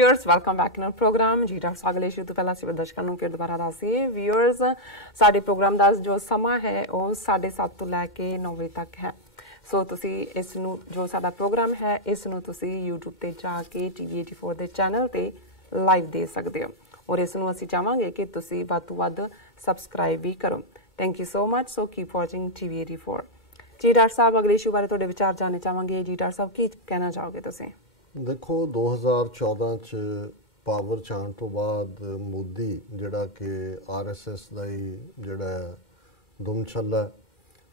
Viewers, welcome back in our program. जी doctor सागले issue तो पहला सिर्फ दर्शकों ਨੂੰ ਫਿਰ ਦੁਬਾਰਾ ਦੱਸੀਏ viewers ਸਾਡੇ ਪ੍ਰੋਗਰਾਮ ਦਾ ਜੋ ਸਮਾਂ ਹੈ ਉਹ 7:30 ਤੋਂ ਲੈ ਕੇ 9 ਵਜੇ ਤੱਕ ਹੈ ਸੋ ਤੁਸੀਂ ਇਸ ਨੂੰ ਜੋ ਸਾਡਾ ਪ੍ਰੋਗਰਾਮ ਹੈ ਇਸ ਨੂੰ ਤੁਸੀਂ YouTube ਤੇ ਜਾ ਕੇ TV84 ਦੇ ਚੈਨਲ ਤੇ ਲਾਈਵ ਦੇ ਸਕਦੇ ਹੋ ਔਰ ਇਸ ਨੂੰ ਅਸੀਂ ਚਾਹਾਂਗੇ ਕਿ ਤੁਸੀਂ ਵੱਧ ਤੋਂ ਵੱਧ ਸਬਸਕ੍ਰਾਈਬ ਵੀ ਕਰੋ thank you so much so keep watching TV84 ਜੀ ਡਾਕਟਰ ਸਾਹਿਬ ਅਗਲੇ ਇਸ਼ੂ ਬਾਰੇ ਤੁਹਾਡੇ ਵਿਚਾਰ ਜਾਣਨੇ ਚਾਹਾਂਗੇ ਜੀ ਡਾਕਟਰ ਸਾਹਿਬ ਕੀ ਕਹਿਣਾ ਚਾਹੋਗੇ ਤੁਸੀਂ देखो 2014 च पावर च आने तो बाद मोदी जिहड़ा कि RSS का ही जिहड़ा दुम छल्ला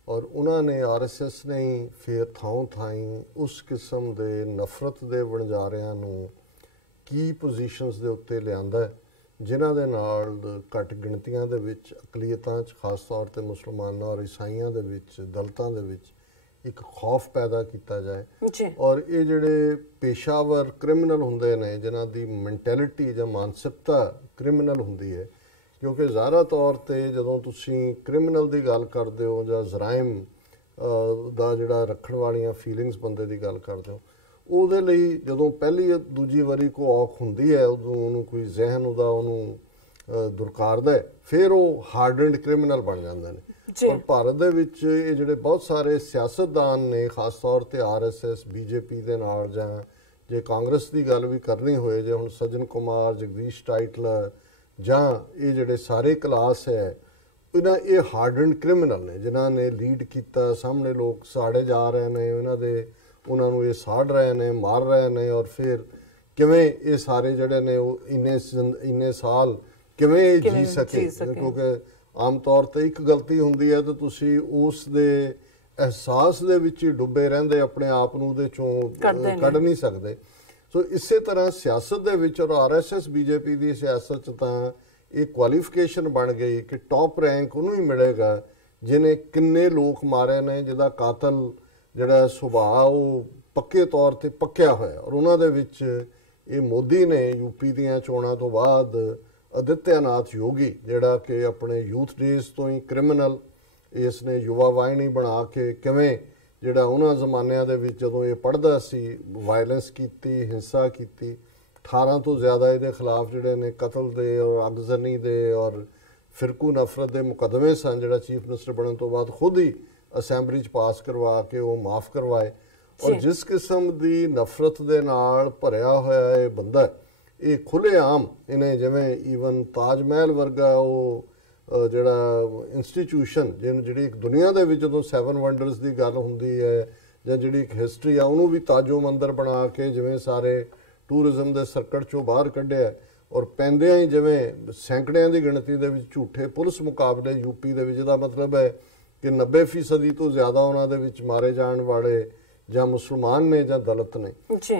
और उन्होंने RSS ने ही फिर थां थाई उस किस्म के नफरत के वणजारियां नूं की पोजीशनस दे उत्ते लिआंदा है जिन्हां दे नाल घट गिणतियां दे विच अकलीयतां च खास तौर ते मुसलमानां और ईसाइयां दे विच दलितां दे विच एक खौफ पैदा किया जाए और ये जोड़े पेशावर क्रिमिनल होंगे ने जिन्हों की मैंटेलिटी या मानसिकता क्रिमिनल होंगी है क्योंकि ज़ाहिर तौर पर जो तुसी क्रिमिनल की गल करते हो या जराइम का जोड़ा रखने वाली फीलिंग्स बंदे की गल करते हो वो जो पहली दूजी वारी को औख होंगी है उदों कोई जहन उदा दुरकारदा है फिर वो हार्डनड क्रिमिनल बन जाते हैं और भारत दे विच ये जिहड़े बहुत सारे सियासतदान ने खास तौर पर RSS BJP दे नाल जां जे कांग्रेस की गल भी करनी होए जे हुण सज्जन कुमार जगदीश टाइटलर जां ये जिहड़े सारे क्लास है इन्हां ये हार्डनड क्रिमिनल ने जिन्हां ने लीड किया सामने लोग साड़े जा रहे हैं इन्हां दे उन्हां नूं ये साड़ रहे हैं मार रहे हैं और फिर किवें ये सारे जिहड़े ने इन्ने साल किवें जी सके क्योंकि आम तौर पर एक गलती होंदी है तो तुसी उस दे एहसास दे विच ही डुबे रहिंदे अपने आप नूं उहदे चों कढ नहीं सकते सो इसे तरह सियासत दे विच और RSS BJP की सियासत च तां एक क्वालिफिकेशन बन गई कि टॉप रैंक उन्होंने ही मिलेगा जिन्हें किन्ने लोग मारे ने जिहदा कातल जिहड़ा सुभाਅ वो पक्के तौर पर पक्या होया और उन्हां दे विच ये मोदी ने UP दीआं चोणां तो बाद आदित्यनाथ योगी जिहड़ा कि अपने यूथ डेज तो ही क्रिमिनल इसने युवा वाहिनी बना के किवें जिहड़ा उन्हां ज़मानिਆਂ ਦੇ ਵਿੱਚ ਜਦੋਂ ਇਹ ਪੜ੍ਹਦਾ ਸੀ ਵਾਇਲੈਂਸ ਕੀਤੀ ਹਿੰਸਾ ਕੀਤੀ 18 ਤੋਂ ਜ਼ਿਆਦਾ ਇਹਦੇ ਖਿਲਾਫ ਜਿਹੜੇ ਨੇ ਕਤਲ ਦੇ ਔਰ ਅਗਜ਼ਨੀ ਦੇ ਔਰ ਫਿਰਕੂ ਨਫ਼ਰਤ ਦੇ ਮੁਕੱਦਮੇ ਸਨ ਜਿਹੜਾ ਚੀਫ ਮਿਨਿਸਟਰ ਬਣਨ ਤੋਂ ਬਾਅਦ ਖੁਦ ਹੀ ਅਸੈਂਬਲੀ 'ਚ ਪਾਸ ਕਰਵਾ ਕੇ ਉਹ ਮਾਫ ਕਰਵਾਏ ਔਰ ਜਿਸ ਕਿਸਮ ਦੀ ਨਫ਼ਰਤ ਦੇ ਨਾਲ ਭਰਿਆ ਹੋਇਆ ਇਹ ਬੰਦਾ ये खुलेआम इन्हें जिवें ईवन ताज महल वर्गा वो जिहड़ा इंस्टीट्यूशन जिहड़ी एक दुनिया दे विच जदों 7 वंडर्स की गल हुंदी है जां जिहड़ी एक हिस्टरी आ उहनूं भी ताजो मंदिर बना के जिवें सारे टूरिज्म के सर्कट चों बाहर कढिया और पैंदियां ही जिवें सैकड़ियां की गिणती दे विच झूठे पुलिस मुकाबले UP दे विच दा मतलब है कि 90% तो ज़्यादा उहनां दे विच मारे जाण वाले ਜਾਂ ਮੁਸਲਮਾਨ ਨੇ ਜਾਂ ਦਲਿਤ ਨੇ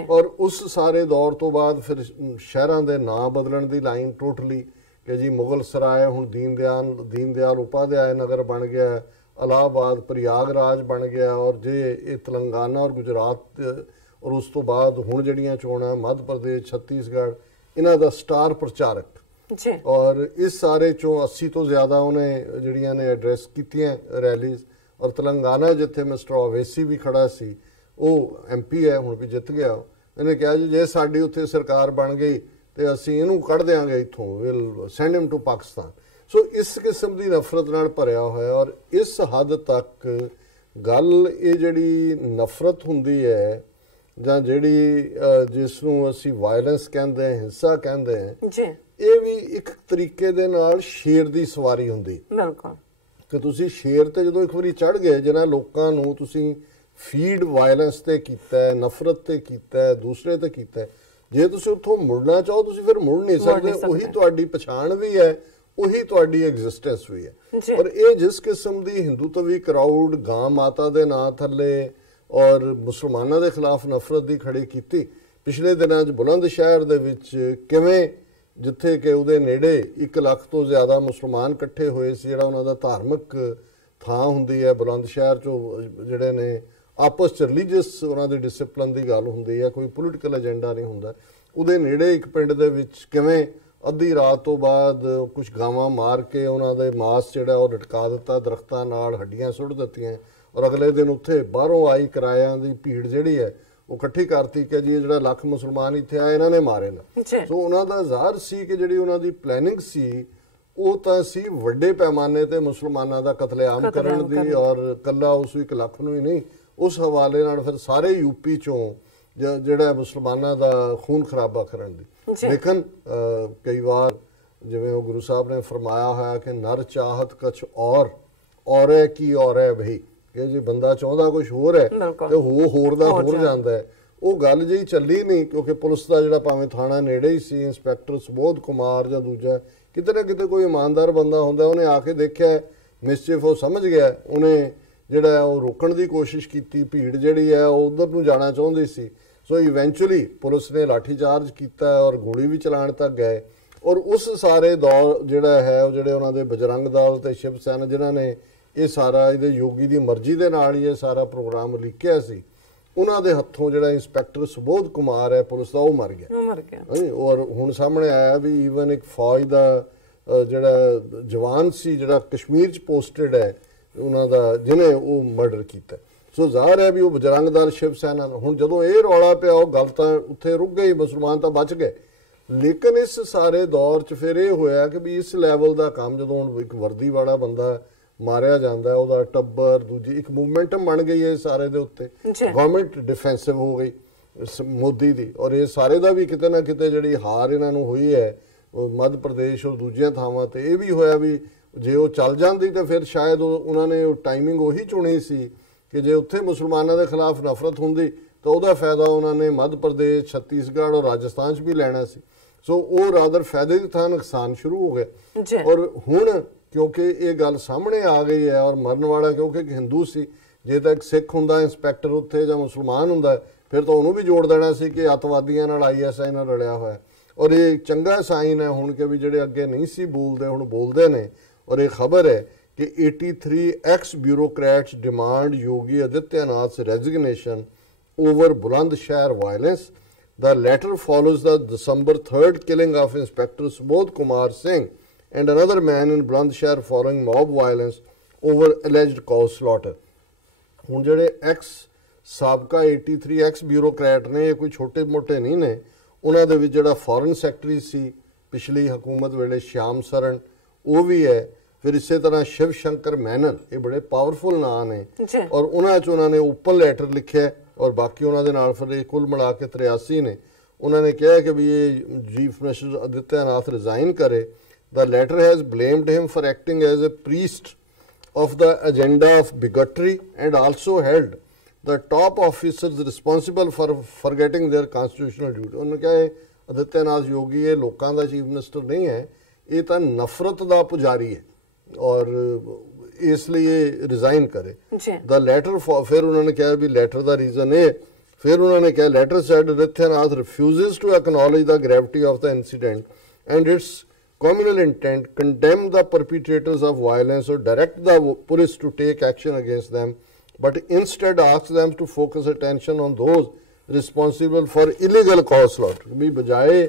ਔਰ ਉਸ ਸਾਰੇ ਦੌਰ ਤੋਂ ਬਾਅਦ ਫਿਰ ਸ਼ਹਿਰਾਂ ਦੇ ਨਾਂ ਬਦਲਣ ਦੀ ਲਾਈਨ ਟੋਟਲੀ ਕਿ ਜੀ ਮੁਗਲ ਸਰਾਏ ਹੁਣ ਦੀਨ ਦਿਆਲ ਉਪਾਧਿਆਏ ਨਗਰ ਬਣ ਗਿਆ ਇਲਾਹਾਬਾਦ ਪ੍ਰਯਾਗਰਾਜ ਬਣ ਗਿਆ ਔਰ ਜੇ ਇਹ ਤੇਲੰਗਾਨਾ ਔਰ ਗੁਜਰਾਤ ਔਰ ਉਸ ਤੋਂ ਬਾਅਦ ਹੁਣ ਜਿਹੜੀਆਂ ਚੋਣਾਂ ਮੱਧ ਪ੍ਰਦੇਸ਼ ਛੱਤੀਸਗੜ੍ਹ ਇਹਨਾਂ ਦਾ ਸਟਾਰ ਪ੍ਰਚਾਰਕ ਔਰ ਇਸ ਸਾਰੇ ਚੋਂ 80 ਤੋਂ ਜ਼ਿਆਦਾ ਉਹਨੇ ਜਿਹੜੀਆਂ ਨੇ ਐਡਰੈਸ ਕੀਤੀਆਂ ਰੈਲੀਜ਼ ਔਰ ਤੇਲੰਗਾਨਾ ਜਿੱਥੇ ਮਿਸਟਰ ਓਵੈਸੀ ਵੀ ਖੜਾ ਸੀ ਉਹ MP है ਹੁਣ ਵੀ ਜਿੱਤ ਗਿਆ ਇਹਨੇ ਕਿਹਾ ਜੀ ਜੇ ਸਾਡੀ ਉੱਥੇ ਸਰਕਾਰ ਬਣ ਗਈ ਤੇ ਅਸੀਂ ਇਹਨੂੰ ਕੱਢ ਦਿਆਂਗੇ ਇੱਥੋਂ will send him to Pakistan so ਇਸ ਕਿਸਮ ਦੀ ਨਫ਼ਰਤ ਨਾਲ ਭਰਿਆ ਹੋਇਆ ਔਰ ਇਸ ਹੱਦ ਤੱਕ ਗੱਲ ਇਹ ਜਿਹੜੀ ਨਫ਼ਰਤ ਹੁੰਦੀ ਹੈ ਜਾਂ ਜਿਹੜੀ ਜਿਸ ਨੂੰ ਅਸੀਂ ਵਾਇਲੈਂਸ ਕਹਿੰਦੇ ਹਾਂ ਹਿੰਸਾ ਕਹਿੰਦੇ ਹਾਂ ਜੀ ਇਹ ਵੀ ਇੱਕ ਤਰੀਕੇ ਦੇ ਨਾਲ ਸ਼ੇਰ ਦੀ ਸਵਾਰੀ ਹੁੰਦੀ ਬਿਲਕੁਲ ਕਿ ਤੁਸੀਂ ਸ਼ੇਰ ਤੇ ਜਦੋਂ ਇੱਕ ਵਾਰੀ ਚੜ ਗਏ ਜਿਹਨਾਂ ਲੋਕਾਂ ਨੂੰ ਤੁਸੀਂ ਫੀਡ ਵਾਇਲੈਂਸ ਤੇ ਕੀਤਾ ਹੈ ਨਫ਼ਰਤ ਤੇ ਕੀਤਾ ਹੈ ਦੂਸਰੇ ਤੇ ਕੀਤਾ ਹੈ ਜੇ ਤੁਸੀਂ ਉੱਥੋਂ ਮੁੜਨਾ ਚਾਹੋ ਤੁਸੀਂ ਫਿਰ ਮੁੜ ਨਹੀਂ ਸਕਦੇ ਉਹੀ ਤੁਹਾਡੀ ਪਛਾਣ ਵੀ ਹੈ ਉਹੀ ਤੁਹਾਡੀ ਐਗਜ਼ਿਸਟੈਂਸ ਵੀ ਹੈ ਔਰ ਇਹ ਜਿਸ ਕਿਸਮ ਦੀ ਹਿੰਦੂਤਵੀ ਕਰਾਊਡ ਗਾਂ ਮਾਤਾ ਦੇ ਨਾਂ ਥੱਲੇ ਔਰ ਮੁਸਲਮਾਨਾਂ ਦੇ ਖਿਲਾਫ ਨਫ਼ਰਤ ਦੀ ਖੜੀ ਕੀਤੀ ਪਿਛਲੇ ਦਿਨਾਂ 'ਚ ਬੁਲੰਦ ਸ਼ਹਿਰ ਦੇ ਵਿੱਚ ਕਿਵੇਂ ਜਿੱਥੇ ਕਿ ਉਹਦੇ ਨੇੜੇ 1 ਲੱਖ ਤੋਂ ਜ਼ਿਆਦਾ ਮੁਸਲਮਾਨ ਇਕੱਠੇ ਹੋਏ ਸੀ ਜਿਹੜਾ ਉਹਨਾਂ ਦਾ ਧਾਰਮਿਕ ਥਾਂ ਹੁੰਦੀ ਹੈ ਬੁਲੰਦ ਸ਼ਹਿਰ 'ਚੋਂ ਜਿਹੜੇ ਨੇ ਆਪਸ 'ਚ ਰਿਲੀਜੀਅਸ ਉਹਨਾਂ ਦੀ ਡਿਸਿਪਲਿਨ ਦੀ ਗੱਲ ਹੁੰਦੀ ਹੈ ਕੋਈ ਪੋਲੀਟੀਕਲ ਏਜੰਡਾ ਨਹੀਂ ਹੁੰਦਾ ਉਹਦੇ ਨੇੜੇ ਇੱਕ ਪਿੰਡ ਦੇ ਵਿੱਚ ਕਿਵੇਂ ਅੱਧੀ ਰਾਤ ਤੋਂ ਬਾਅਦ ਕੁਝ ਗਾਵਾਂ ਮਾਰ ਕੇ ਉਹਨਾਂ ਦੇ ਮਾਸ ਜਿਹੜਾ ਉਹ ਲਟਕਾ ਦਿੱਤਾ ਦਰਖਤਾਂ ਨਾਲ ਹੱਡੀਆਂ ਸੁੱਟ ਦਿੱਤੀਆਂ ਔਰ ਅਗਲੇ ਦਿਨ ਉੱਥੇ ਬਾਹਰੋਂ ਆਈ ਕਿਰਾਇਆਂ ਦੀ ਭੀੜ ਜਿਹੜੀ ਹੈ ਉਹ ਇਕੱਠੀ ਕਰਤੀ ਕਿ ਜੀ ਇਹ ਜਿਹੜਾ ਲੱਖ ਮੁਸਲਮਾਨ ਇੱਥੇ ਆਏ ਇਹਨਾਂ ਨੇ ਮਾਰੇ ਨਾ। ਸੋ ਉਹਨਾਂ ਦਾ ਜ਼ਾਹਰ ਸੀ ਕਿ ਜਿਹੜੀ ਉਹਨਾਂ ਦੀ ਪਲੈਨਿੰਗ ਸੀ ਉਹ ਤਾਂ ਸੀ ਵੱਡੇ ਪੈਮਾਨੇ ਤੇ ਮੁਸਲਮਾਨਾਂ ਦਾ ਕਤਲੇਆਮ ਕਰਨ ਦੀ, ਔਰ ਕੱਲਾ ਉਸ 1 ਲੱਖ ਨੂੰ ਹੀ ਨਹੀਂ, ਉਸ ਹਵਾਲੇ ਨਾਲ ਫਿਰ ਸਾਰੇ ਯੂਪੀ ਚੋਂ ਜਿਹੜਾ ਮੁਸਲਮਾਨਾਂ ਦਾ ਖੂਨ ਖਰਾਬਾ ਕਰਨ ਦੀ। ਲੇਕਿਨ ਕਈ ਵਾਰ ਜਿਵੇਂ ਉਹ ਗੁਰੂ ਸਾਹਿਬ ਨੇ ਫਰਮਾਇਆ ਹੋਇਆ ਕਿ ਨਰ ਚਾਹਤ ਕੁਛ ਔਰ ਹੈ ਕੀ ਔਰ ਹੈ ਭਈ, ਕਿ ਜੇ ਬੰਦਾ ਚਾਹੁੰਦਾ ਕੁਝ ਹੋਰ ਹੈ ਤੇ ਹੋਰ ਦਾ ਹੋਰ ਜਾਂਦਾ ਹੈ। ਉਹ ਗੱਲ ਜਿਹੀ ਚੱਲੀ ਨਹੀਂ, ਕਿਉਂਕਿ ਪੁਲਿਸ ਦਾ ਜਿਹੜਾ ਭਾਵੇਂ ਥਾਣਾ ਨੇੜੇ ਹੀ ਸੀ, ਇੰਸਪੈਕਟਰ ਸੁਬੋਧ ਕੁਮਾਰ ਜਾਂ ਦੂਜਾ ਕਿਤੇ ਨਾ ਕਿਤੇ ਕੋਈ ਇਮਾਨਦਾਰ ਬੰਦਾ ਹੁੰਦਾ, ਉਹਨੇ ਆ ਕੇ ਦੇਖਿਆ ਮਿਸਚੀਫ, ਉਹ ਸਮਝ ਗਿਆ, ਉਹਨੇ ਜਿਹੜਾ ਉਹ ਰੋਕਣ ਦੀ ਕੋਸ਼ਿਸ਼ ਕੀਤੀ। ਭੀੜ ਜਿਹੜੀ ਹੈ ਉਹ ਉਧਰ ਨੂੰ ਜਾਣਾ ਚਾਹੁੰਦੀ ਸੀ। ਸੋ ਇਵੈਂਚੁਅਲੀ ਪੁਲਿਸ ਨੇ ਲਾਠੀ ਚਾਰਜ ਕੀਤਾ ਔਰ ਗੋਲੀ ਵੀ ਚਲਾਉਣ ਤੱਕ ਗਏ। ਔਰ ਉਸ ਸਾਰੇ ਦੌਰ ਜਿਹੜਾ ਹੈ ਉਹ ਜਿਹੜੇ ਉਹਨਾਂ ਦੇ ਬਜਰੰਗ ਦਲ ਤੇ ਸ਼ਿਵ ਸੈਨਾ ਜਿਨ੍ਹਾਂ ਨੇ ਇਹ ਸਾਰਾ ਇਹਦੇ ਯੋਗੀ ਦੀ ਮਰਜ਼ੀ ਦੇ ਨਾਲ ਹੀ ਇਹ ਸਾਰਾ ਪ੍ਰੋਗਰਾਮ ਲਿਖਿਆ ਸੀ, ਉਹਨਾਂ ਦੇ ਹੱਥੋਂ ਜਿਹੜਾ ਇੰਸਪੈਕਟਰ ਸੁਬੋਧ ਕੁਮਾਰ ਹੈ ਪੁਲਿਸ ਦਾ, ਉਹ ਮਰ ਗਿਆ। ਔਰ ਹੁਣ ਸਾਹਮਣੇ ਆਇਆ ਵੀ ਈਵਨ ਇੱਕ ਫੌਜ ਦਾ ਜਿਹੜਾ ਜਵਾਨ ਸੀ ਜਿਹੜਾ ਕਸ਼ਮੀਰ 'ਚ ਪੋਸਟਡ ਹੈ ਉਹਨਾਂ ਦਾ, ਜਿਹਨੇ ਉਹ ਮਰਡਰ ਕੀਤਾ। ਸੋ ਜ਼ਾਹਰ ਹੈ ਵੀ ਉਹ ਬਜਰੰਗ ਦਲ ਸ਼ਿਵ ਸੈਨਾ। ਹੁਣ ਜਦੋਂ ਇਹ ਰੌਲਾ ਪਿਆ ਉਹ ਗੱਲ ਤਾਂ ਉੱਥੇ ਰੁਕ ਗਈ, ਮੁਸਲਮਾਨ ਤਾਂ ਬਚ ਗਏ। ਲੇਕਿਨ ਇਸ ਸਾਰੇ ਦੌਰ 'ਚ ਫਿਰ ਇਹ ਹੋਇਆ ਕਿ ਵੀ ਇਸ ਲੈਵਲ ਦਾ ਕੰਮ ਜਦੋਂ ਹੁਣ ਇੱਕ ਵਰਦੀ ਵਾਲਾ ਬੰਦਾ ਮਾਰਿਆ ਜਾਂਦਾ, ਉਹਦਾ ਟੱਬਰ, ਦੂਜੀ ਇੱਕ ਮੂਵਮੈਂਟਮ ਬਣ ਗਈ ਹੈ ਸਾਰੇ ਦੇ ਉੱਤੇ, ਗਵਰਨਮੈਂਟ ਡਿਫੈਂਸਿਵ ਹੋ ਗਈ ਮੋਦੀ ਦੀ। ਔਰ ਇਹ ਸਾਰੇ ਦਾ ਵੀ ਕਿਤੇ ਨਾ ਕਿਤੇ ਜਿਹੜੀ ਹਾਰ ਇਹਨਾਂ ਨੂੰ ਹੋਈ ਹੈ ਮੱਧ ਪ੍ਰਦੇਸ਼ ਔਰ ਦੂਜੀਆਂ ਥਾਵਾਂ ਤੇ, ਇਹ ਵੀ ਹੋਇਆ ਵੀ ਜੇ ਉਹ ਚੱਲ ਜਾਂਦੀ ਤਾਂ ਫਿਰ ਸ਼ਾਇਦ ਉਹਨਾਂ ਨੇ ਉਹ ਟਾਈਮਿੰਗ ਉਹੀ ਚੁਣੀ ਸੀ ਕਿ ਜੇ ਉੱਥੇ ਮੁਸਲਮਾਨਾਂ ਦੇ ਖਿਲਾਫ ਨਫ਼ਰਤ ਹੁੰਦੀ ਤਾਂ ਉਹਦਾ ਫਾਇਦਾ ਉਹਨਾਂ ਨੇ ਮੱਧ ਪ੍ਰਦੇਸ਼, ਛੱਤੀਸਗੜ੍ਹ ਔਰ ਰਾਜਸਥਾਨ 'ਚ ਵੀ ਲੈਣਾ ਸੀ। ਸੋ ਉਹ ਰਾਦਰ ਫਾਇਦੇ ਦੀ ਥਾਂ ਨੁਕਸਾਨ ਸ਼ੁਰੂ ਹੋ ਗਿਆ। ਔਰ ਹੁਣ ਕਿਉਂਕਿ ਇਹ ਗੱਲ ਸਾਹਮਣੇ ਆ ਗਈ ਹੈ ਔਰ ਮਰਨ ਵਾਲਾ ਕਿਉਂਕਿ ਇੱਕ ਹਿੰਦੂ ਸੀ, ਜੇ ਤਾਂ ਇੱਕ ਸਿੱਖ ਹੁੰਦਾ ਇੰਸਪੈਕਟਰ ਉੱਥੇ ਜਾਂ ਮੁਸਲਮਾਨ ਹੁੰਦਾ ਫਿਰ ਤਾਂ ਉਹਨੂੰ ਵੀ ਜੋੜ ਦੇਣਾ ਸੀ ਕਿ ਅੱਤਵਾਦੀਆਂ ਨਾਲ ISI ਨਾਲ ਰਲਿਆ ਹੋਇਆ। ਔਰ ਇਹ ਚੰਗਾ ਸਾਈਨ ਹੈ ਹੁਣ ਕਿ ਵੀ ਜਿਹੜੇ ਅੱਗੇ ਨਹੀਂ ਸੀ ਬੋਲਦੇ ਹੁਣ ਬੋਲਦੇ ਨੇ। ਔਰ ਇਹ ਖਬਰ ਹੈ ਕਿ 83 ex bureaucrats demand Yogi Adityanath's resignation over Bulandshahr violence. The letter follows the December 3rd killing of Inspector Subodh Kumar Singh and another man in Bulandshahr following mob violence over alleged cow slaughter. ਹੁਣ ਜਿਹੜੇ ਸਾਬਕਾ 83 ex bureaucrat ਨੇ, ਇਹ ਕੋਈ ਛੋਟੇ ਮੋਟੇ ਨਹੀਂ ਨੇ। ਉਹਨਾਂ ਦੇ ਵਿੱਚ ਜਿਹੜਾ ਫੋਰਨ ਸੈਕਟਰੀ ਸੀ ਪਿਛਲੀ ਹਕੂਮਤ ਵੇਲੇ ਸ਼ਿਆਮ ਸਰਨ, ਉਹ ਵੀ ਹੈ। ਫਿਰ ਇਸੇ ਤਰ੍ਹਾਂ ਸ਼ਿਵ ਸ਼ੰਕਰ ਮੈਨਨ, ਇਹ ਬੜੇ ਪਾਵਰਫੁਲ ਨਾਂ ਨੇ। ਔਰ ਉਹਨਾਂ 'ਚ ਉਹਨਾਂ ਨੇ ਓਪਨ ਲੈਟਰ ਲਿਖਿਆ ਔਰ ਬਾਕੀ ਉਹਨਾਂ ਦੇ ਨਾਲ ਫਿਰ ਇਹ ਕੁੱਲ ਮਿਲਾ ਕੇ 83 ਨੇ। ਉਹਨਾਂ ਨੇ ਕਿਹਾ ਕਿ ਵੀ ਇਹ ਚੀਫ ਮਿਨਿਸਟਰ ਆਦਿੱਤਿਆਨਾਥ ਰਿਜ਼ਾਈਨ ਕਰੇ। The letter has blamed him for acting as a priest of the agenda of bigotry and also held the top officers responsible for forgetting their constitutional duty. ਉਹਨੇ ਕਿਹਾ ਆਦਿੱਤਿਆਨਾਥ ਯੋਗੀ ਇਹ ਲੋਕਾਂ ਦਾ ਚੀਫ ਮਿਨਿਸਟਰ ਨਹੀਂ ਹੈ, ਇਹ ਤਾਂ ਨਫ਼ਰਤ ਦਾ ਪੁਜਾਰੀ ਹੈ ਔਰ ਇਸ ਲਈ ਰਿਜ਼ਾਈਨ ਕਰੇ। ਦਾ ਲੈਟਰ ਫਿਰ ਉਹਨਾਂ ਨੇ ਕਿਹਾ ਵੀ ਲੈਟਰ ਦਾ ਰੀਜ਼ਨ ਇਹ, ਫਿਰ ਉਹਨਾਂ ਨੇ ਕਿਹਾ letter said Adityanath refuses to acknowledge the gravity of the incident and its communal intent, condemn the perpetrators of violence or direct the police to take action against them, but instead asks them to focus attention on those responsible for illegal cow slaughter. ਵੀ ਬਜਾਏ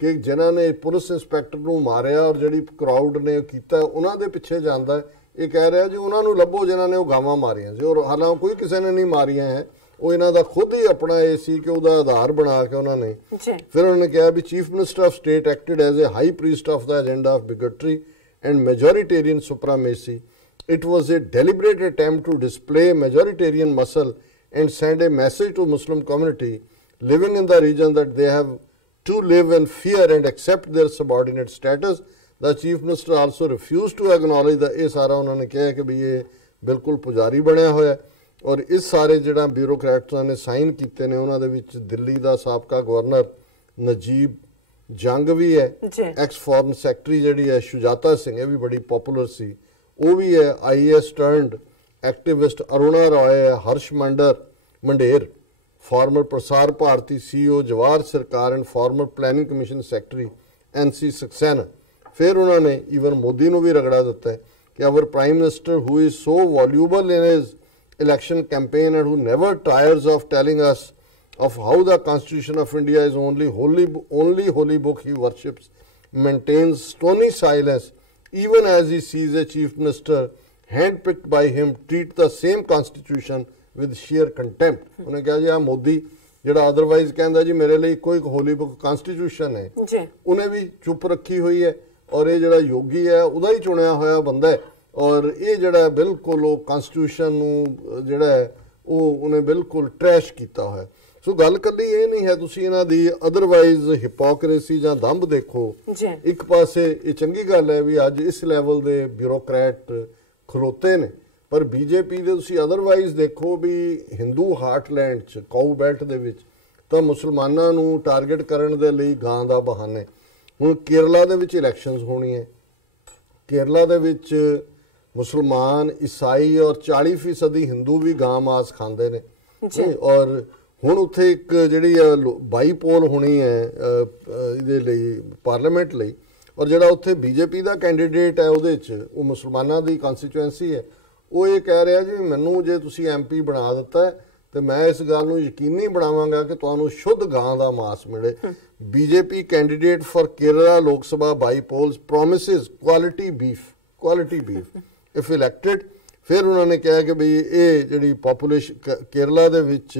ਕਿ ਜਿਨ੍ਹਾਂ ਨੇ police inspector ਨੂੰ ਮਾਰਿਆ ਔਰ ਜਿਹੜੀ crowd ਨੇ ਕੀਤਾ ਉਹਨਾਂ ਦੇ ਪਿੱਛੇ ਜਾਂਦਾ, ਇਹ ਕਹਿ ਰਿਹਾ ਜੀ ਉਹਨਾਂ ਨੂੰ ਲੱਭੋ ਜਿਨ੍ਹਾਂ ਨੇ ਉਹ ਗਾਵਾਂ ਮਾਰੀਆਂ ਸੀ। ਔਰ ਹਾਲਾਂਕਿ ਕੋਈ ਕਿਸੇ ਨੇ ਨਹੀਂ ਮਾਰੀਆਂ ਹੈ, ਉਹ ਇਹਨਾਂ ਦਾ ਖੁਦ ਹੀ ਆਪਣਾ ਇਹ ਸੀ ਕਿ ਉਹਦਾ ਆਧਾਰ ਬਣਾ ਕੇ ਉਹਨਾਂ ਨੇ। ਫਿਰ ਉਹਨਾਂ ਨੇ ਕਿਹਾ ਵੀ chief minister of state acted as a high priest of the agenda of bigotry and majoritarian supremacy. It was a deliberate attempt to display majoritarian muscle and send a message to Muslim community living in the region that they have to live in fear and accept their subordinate status. The chief minister also refused to acknowledge that ਇਹ ਸਾਰਾ ਉਹਨਾਂ ਨੇ ਕਿਹਾ ਕਿ ਵੀ ਇਹ ਬਿਲਕੁਲ ਪੁਜਾਰੀ ਬਣਿਆ ਹੋਇਆ। ਔਰ ਇਸ ਸਾਰੇ ਜਿਹੜਾ ਬਿਊਰੋਕਰੈਟਸਾਂ ਨੇ ਸਾਈਨ ਕੀਤੇ ਨੇ ਉਹਨਾਂ ਦੇ ਵਿੱਚ ਦਿੱਲੀ ਦਾ ਸਾਬਕਾ ਗਵਰਨਰ ਨਜੀਬ ਜੰਗ ਵੀ ਹੈ, ਐਕਸ ਫੋਰਨ ਸੈਕਟਰੀ ਜਿਹੜੀ ਹੈ ਸ਼ੁਜਾਤਾ ਸਿੰਘ, ਇਹ ਵੀ ਬੜੀ ਪਪੂਲਰ ਸੀ, ਉਹ ਵੀ ਹੈ। IAS ਟਰਨਡ ਐਕਟਿਵਿਸਟ ਅਰੁਣਾ ਰਾਏ ਹੈ, ਹਰਸ਼ ਮੰਡੇਰ ਫਾਰਮਰ ਪ੍ਰਸਾਰ ਭਾਰਤੀ CEO ਜਵਾਹਰ ਸਰਕਾਰ and farmer planning commission secretary NC Saxena. ਫਿਰ ਉਹਨਾਂ ਨੇ ਈਵਨ ਮੋਦੀ ਨੂੰ ਵੀ ਰਗੜਾ ਦਿੱਤਾ ਹੈ ਕਿ our prime minister who is so voluble in his election campaign and who never tires of telling us of how the Constitution of India is only holy book he worships, maintains stony silence even as he sees a chief minister handpicked by him treat the same constitution with sheer contempt. ਉਹਨੇ ਕਿਹਾ ਜੀ ਆ ਮੋਦੀ ਜਿਹੜਾ otherwise ਕਹਿੰਦਾ ਜੀ ਮੇਰੇ ਲਈ ਕੋਈ ਹੋਲੀ ਬੁੱਕ ਕਨਸਟੀਟਿਊਸ਼ਨ ਹੈ ਜੀ, ਉਹਨੇ ਵੀ ਚੁੱਪ ਰੱਖੀ ਹੋਈ ਹੈ। ਔਰ ਇਹ ਜਿਹੜਾ ਯੋਗੀ ਹੈ ਉਹਦਾ ਹੀ ਚੁਣਿਆ ਹੋਇਆ ਬੰਦਾ ਹੈ, ਔਰ ਇਹ ਜਿਹੜਾ ਬਿਲਕੁਲ ਉਹ ਕਨਸਟੀਟਿਊਸ਼ਨ ਨੂੰ ਜਿਹੜਾ ਹੈ ਉਹ ਉਹਨੇ ਬਿਲਕੁਲ ਟਰੈਸ਼ ਕੀਤਾ ਹੋਇਆ। ਸੋ ਗੱਲ ਕੱਲੀ ਇਹ ਨਹੀਂ ਹੈ, ਤੁਸੀਂ ਇਹਨਾਂ ਦੀ ਅਦਰਵਾਈਜ਼ ਹਿਪੋਕ੍ਰੇਸੀ ਜਾਂ ਦੰਭ ਦੇਖੋ। ਇੱਕ ਪਾਸੇ ਇਹ ਚੰਗੀ ਗੱਲ ਹੈ ਵੀ ਅੱਜ ਇਸ ਲੈਵਲ ਦੇ ਬਿਊਰੋਕਰੈਟ ਖਲੋਤੇ ਨੇ, ਪਰ ਬੀਜੇਪੀ ਦੇ ਤੁਸੀਂ ਅਦਰਵਾਈਜ਼ ਦੇਖੋ ਵੀ ਹਿੰਦੂ ਹਾਰਟਲੈਂਡ 'ਚ ਕਾਊ ਬੈਲਟ ਦੇ ਵਿੱਚ ਤਾਂ ਮੁਸਲਮਾਨਾਂ ਨੂੰ ਟਾਰਗੇਟ ਕਰਨ ਦੇ ਲਈ ਗਾਂ ਦਾ ਬਹਾਨਾ ਹੈ। ਹੁਣ ਕੇਰਲਾ ਦੇ ਵਿੱਚ ਇਲੈਕਸ਼ਨਸ ਹੋਣੀ ਹੈ, ਕੇਰਲਾ ਦੇ ਵਿੱਚ ਮੁਸਲਮਾਨ ਈਸਾਈ ਔਰ 40% ਹਿੰਦੂ ਵੀ ਗਾਂ ਮਾਸ ਖਾਂਦੇ ਨੇ। ਔਰ ਹੁਣ ਉੱਥੇ ਇੱਕ ਜਿਹੜੀ ਬਾਈ ਪੋਲ ਹੋਣੀ ਹੈ ਇਹਦੇ ਲਈ ਪਾਰਲੀਮੈਂਟ ਲਈ, ਔਰ ਜਿਹੜਾ ਉੱਥੇ ਬੀਜੇਪੀ ਦਾ ਕੈਂਡੀਡੇਟ ਹੈ ਉਹਦੇ 'ਚ ਉਹ ਮੁਸਲਮਾਨਾਂ ਦੀ ਕਨਸਟੀਚੁਐਂਸੀ ਹੈ, ਉਹ ਇਹ ਕਹਿ ਰਿਹਾ ਜੀ ਮੈਨੂੰ ਜੇ ਤੁਸੀਂ ਐਮਪੀ ਬਣਾ ਦਿੱਤਾ ਤੇ ਮੈਂ ਇਸ ਗੱਲ ਨੂੰ ਯਕੀਨੀ ਬਣਾਵਾਂਗਾ ਕਿ ਤੁਹਾਨੂੰ ਸ਼ੁੱਧ ਗਾਂ ਦਾ ਮਾਸ ਮਿਲੇ। BJP candidate for Kerala Lok Sabha bypolls promises quality beef if elected. ਫਿਰ ਉਹਨਾਂ ਨੇ ਕਿਹਾ ਕਿ ਬਈ ਇਹ ਜਿਹੜੀ ਪੋਪੂਲੇਸ਼ਨ ਕੇਰਲਾ ਦੇ ਵਿੱਚ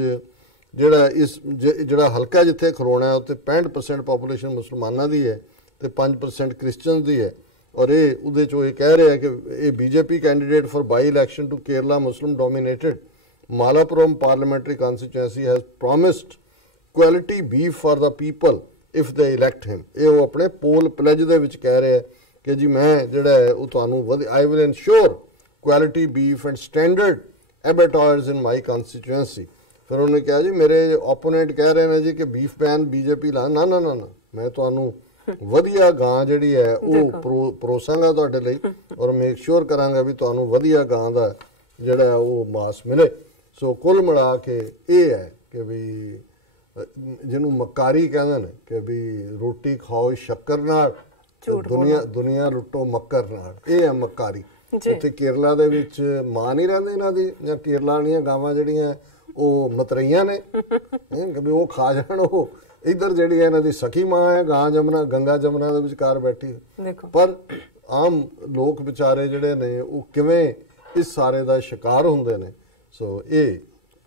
ਜਿਹੜਾ ਹਲਕਾ ਜਿੱਥੇ ਖਲੋਣਾ ਹੈ ਉੱਥੇ 65% ਪੋਪੂਲੇਸ਼ਨ ਮੁਸਲਮਾਨਾਂ ਦੀ ਹੈ ਤੇ 5% ਕ੍ਰਿਸਚੀਅਨ ਦੀ ਹੈ। ਔਰ ਇਹ ਉਹਦੇ 'ਚੋਂ ਇਹ ਕਹਿ ਰਿਹਾ ਕਿ ਇਹ BJP candidate for by election to Kerala Muslim dominated Malappuram parliamentary constituency has promised quality beef for the people if they elect him। ਇਹ ਉਹ ਆਪਣੇ ਪੋਲ ਪਲੇਜ ਦੇ ਵਿੱਚ ਕਹਿ ਰਿਹਾ ਕਿ ਜੀ ਮੈਂ ਜਿਹੜਾ ਹੈ ਉਹ ਤੁਹਾਨੂੰ I will ensure quality beef and standard abattoirs in my constituency। ਫਿਰ ਉਹਨੇ ਕਿਹਾ ਜੀ ਮੇਰੇ ਓਪੋਨੈਂਟ ਕਹਿ ਰਹੇ ਨੇ ਜੀ ਕਿ ਬੀਫ ਬੈਨ ਬੀਜੇਪੀ ਲਾ ਨਾ ਮੈਂ ਤੁਹਾਨੂੰ ਵਧੀਆ ਗਾਂ ਜਿਹੜੀ ਹੈ ਉਹ ਪਰੋਸਾਂਗਾ ਤੁਹਾਡੇ ਲਈ ਔਰ ਮੇਕ ਸ਼ੋਰ ਕਰਾਂਗਾ ਵੀ ਤੁਹਾਨੂੰ ਵਧੀਆ ਗਾਂ ਦਾ ਜਿਹੜਾ ਉਹ ਮਾਸ ਮਿਲੇ। ਸੋ ਕੁੱਲ ਮਿਲਾ ਕੇ ਇਹ ਹੈ ਕਿ ਵੀ ਜਿਹਨੂੰ ਮੱਕਾਰੀ ਕਹਿੰਦੇ ਨੇ ਕਿ ਵੀ ਰੋਟੀ ਖਾਓ ਸ਼ੱਕਰ ਨਾਲ, ਦੁਨੀਆ ਲੁੱਟੋ ਮੱਕਰ ਨਾਲ, ਇਹ ਹੈ ਮੱਕਾਰੀ। ਉੱਥੇ ਕੇਰਲਾ ਦੇ ਵਿੱਚ ਮਾਂ ਨਹੀਂ ਰਹਿੰਦੇ ਇਹਨਾਂ ਦੀ, ਜਾਂ ਕੇਰਲਾ ਵਾਲੀਆਂ ਗਾਵਾਂ ਜਿਹੜੀਆਂ ਉਹ ਮਤਰਈਆਂ ਨੇ ਕਿ ਵੀ ਉਹ ਖਾ ਜਾਣ। ਉਹ ਇੱਧਰ ਜਿਹੜੀ ਹੈ ਇਹਨਾਂ ਦੀ ਸਖੀ ਮਾਂ ਹੈ ਗੰਗਾ ਜਮਨਾ ਦੇ ਵਿਚਕਾਰ ਬੈਠੀ। ਪਰ ਆਮ ਲੋਕ ਵਿਚਾਰੇ ਜਿਹੜੇ ਨੇ ਉਹ ਕਿਵੇਂ ਇਸ ਸਾਰੇ ਦਾ ਸ਼ਿਕਾਰ ਹੁੰਦੇ ਨੇ। ਸੋ ਇਹ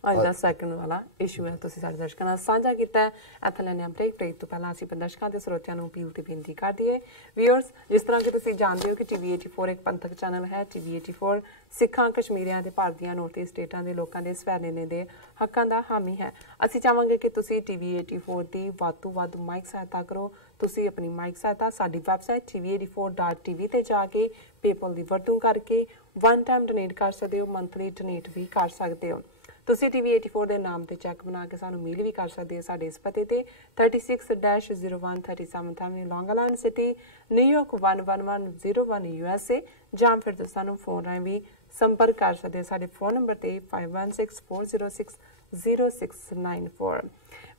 ਅੱਜ ਦਾ ਸੈਕੰਡ ਵਾਲਾ ਇਸ਼ੂ ਹੈ, ਤੁਸੀਂ ਸਾਡੇ ਦਰਸ਼ਕਾਂ ਨਾਲ ਸਾਂਝਾ ਕੀਤਾ ਹੈ। ਇੱਥੇ ਲੈਣੇ ਆ ਬ੍ਰੇਕ ਤੋਂ ਪਹਿਲਾਂ ਅਸੀਂ ਦਰਸ਼ਕਾਂ ਤੇ ਸਰੋਤਿਆਂ ਨੂੰ ਅਪੀਲ ਤੇ ਬੇਨਤੀ ਕਰ ਦਈਏ। ਵੀਅਰਸ, ਜਿਸ ਤਰ੍ਹਾਂ ਕਿ ਤੁਸੀਂ ਜਾਣਦੇ ਹੋ ਕਿ TV84 ਇੱਕ ਪੰਥਕ ਚੈਨਲ ਹੈ। TV84 ਸਿੱਖਾਂ, ਕਸ਼ਮੀਰੀਆਂ ਤੇ ਭਾਰਤੀਆਂ ਨੌਰਥ ਈਸਟ ਸਟੇਟਾਂ ਦੇ ਲੋਕਾਂ ਦੇ ਸਵੈਨੇ ਦੇ ਹੱਕਾਂ ਦਾ ਹਾਮੀ ਹੈ। ਅਸੀਂ ਚਾਹਾਂਗੇ ਕਿ ਤੁਸੀਂ TV84 ਦੀ ਵੱਧ ਤੋਂ ਵੱਧ ਮਾਈਕ ਸਹਾਇਤਾ ਕਰੋ। ਤੁਸੀਂ ਆਪਣੀ ਮਾਈਕ ਸਹਾਇਤਾ ਸਾਡੀ ਵੈਬਸਾਈਟ tv84.tv ਤੇ ਜਾ ਕੇ ਪੇਪਲ ਦੀ ਵਰਤੋਂ ਕਰਕੇ ਵਨ ਟਾਈਮ ਡੋਨੇਟ ਕਰ ਸਕਦੇ ਹੋ, ਮੰਥਲੀ ਡੋਨੇਟ ਵੀ ਕਰ ਸਕਦੇ ਹੋ। ਤੁਸੀਂ TV84 ਦੇ ਨਾਮ ਤੇ ਚੈੱਕ ਬਣਾ ਕੇ ਸਾਨੂੰ ਮੇਲ ਵੀ ਕਰ ਸਕਦੇ ਹੋ ਸਾਡੇ ਇਸ ਪਤੇ ਤੇ 36-0137 ਲੌਂਗ ਆਈਲੈਂਡ ਸਿਟੀ, ਨਿਊਯਾਰਕ 11101 USA, ਜਾਂ ਫਿਰ ਤੁਸੀਂ ਸਾਨੂੰ ਫੋਨ ਰਾਹੀਂ ਵੀ ਸੰਪਰਕ ਕਰ ਸਕਦੇ ਹੋ ਸਾਡੇ ਫੋਨ ਨੰਬਰ ਤੇ 5164060694।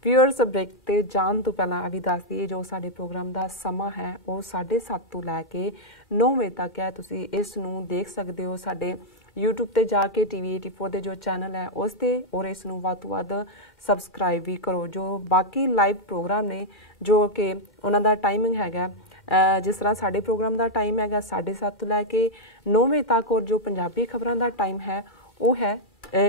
ਵਿਊਅਰਸ, ਬ੍ਰੇਕ ਤੇ ਜਾਣ ਤੋਂ ਪਹਿਲਾਂ ਅਭੀ ਦੱਸ ਦਈਏ ਜੋ ਸਾਡੇ ਪ੍ਰੋਗਰਾਮ ਦਾ ਸਮਾਂ ਹੈ ਉਹ 7:30 ਤੋਂ ਲੈ ਕੇ 9 ਵਜੇ ਤੱਕ ਹੈ। ਤੁਸੀਂ ਇਸ ਨੂੰ ਦੇਖ ਸਕਦੇ ਹੋ ਸਾਡੇ YouTube ਤੇ ਜਾ ਕੇ TV84 ਦੇ ਜੋ ਚੈਨਲ ਹੈ ਉਸ ਤੇ, ਔਰ ਇਸ ਨੂੰ ਵੱਧ ਤੋਂ ਵੱਧ ਸਬਸਕ੍ਰਾਈਬ ਵੀ ਕਰੋ। ਜੋ ਬਾਕੀ ਲਾਈਵ ਪ੍ਰੋਗਰਾਮ ਨੇ ਜੋ ਕਿ ਉਹਨਾਂ ਦਾ ਟਾਈਮਿੰਗ ਹੈਗਾ, ਜਿਸ ਤਰ੍ਹਾਂ ਸਾਡੇ ਪ੍ਰੋਗਰਾਮ ਦਾ ਟਾਈਮ ਹੈਗਾ 7:30 ਤੋਂ ਲੈ ਕੇ 9 ਵਜੇ ਤੱਕ, ਔਰ ਜੋ ਪੰਜਾਬੀ ਖਬਰਾਂ ਦਾ ਟਾਈਮ ਹੈ ਉਹ ਹੈ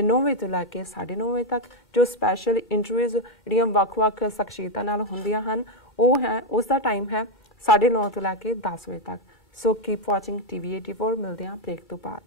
9 ਵਜੇ ਤੋਂ ਲੈ ਕੇ 9:30 ਵਜੇ ਤੱਕ। ਜੋ ਸਪੈਸ਼ਲ ਇੰਟਰਵਿਊਜ਼ ਜਿਹੜੀਆਂ ਵੱਖ-ਵੱਖ ਸ਼ਖਸੀਅਤਾਂ ਨਾਲ ਹੁੰਦੀਆਂ ਹਨ ਉਹ ਹੈ ਉਸ ਦਾ ਟਾਈਮ ਹੈ 9:30 ਤੋਂ ਲੈ ਕੇ 10 ਵਜੇ ਤੱਕ। ਸੋ ਕੀਪ ਵਾਚਿੰਗ TV84। ਮਿਲਦੇ ਹਾਂ ਬ੍ਰੇਕ ਤੋਂ ਬਾਅਦ।